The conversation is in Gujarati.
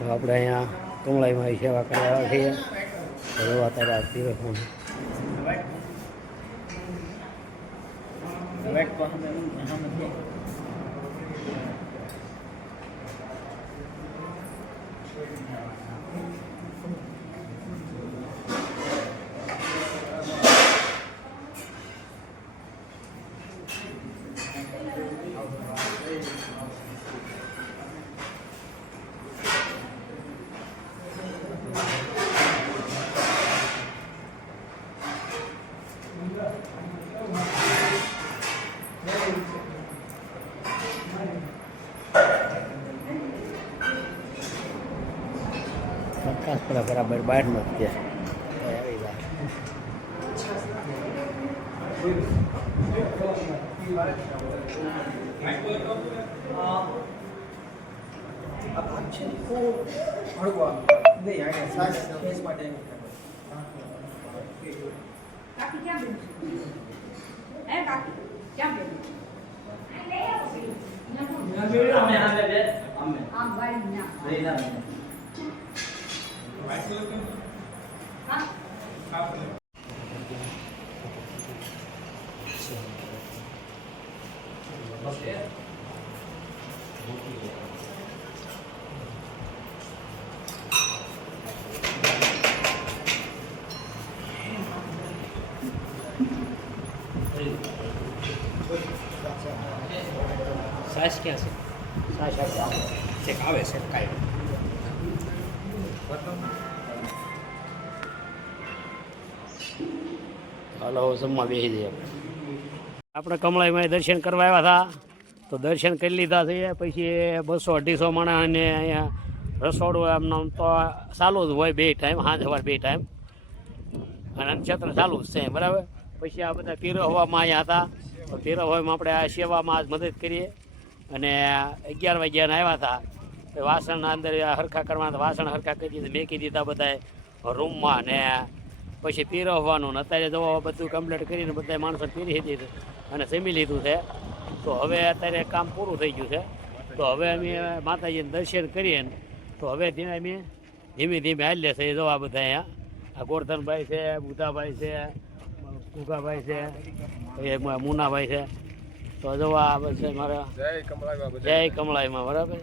તો આપણે અહીંયા કમળાઈમાં સેવા કરવા આવ્યા છીએ. તો અત્યારે આ પીરસવાનું પ્રકાશ પર બરાબર બહારનો જ છે. આવી જાય સાસ ક્યાં છે? સાસ ચેક આવે છે કાંઈ. હાલો જમવા બેસી જઈએ. આપણે કમળાઈમાં દર્શન કરવા આવ્યા હતા, તો દર્શન કરી લીધા છે. પછી 200-250 માણસને અહીંયા રસોડું એમનામ તો ચાલુ જ હોય, 2 ટાઈમ, સાંજ સવાર 2 ટાઈમ, અને નક્ષત્ર ચાલુ જ છે બરાબર. પછી આ બધા પીરસવામાં આવ્યા હતા. તો પીરસવામાં આપણે આ સેવામાં આજ મદદ કરીએ. અને 11 વાગ્યાના આવ્યા હતા. વાસણના અંદર હરખા કરવાના, વાસણ હરખા કરી મેકી દીધા બધા રૂમમાં. ને પછી પીરસવાનું ને અત્યારે જો બધું કમ્પ્લીટ કરીને બધા માણસો પીરી દીધું અને જમી લીધું છે. તો હવે અત્યારે કામ પૂરું થઈ ગયું છે. તો હવે અમે માતાજીને દર્શન કરીએ ને તો હવે અમે ધીમે ધીમે હાલીએ છીએ. જો આ બધા અહીંયા આ ગોરધનભાઈ છે, બુધાભાઈ છે, ગુગાભાઈ છે, મુનાભાઈ છે. તો જો આ બસ મારા જય કમળાઈમાં બરાબર.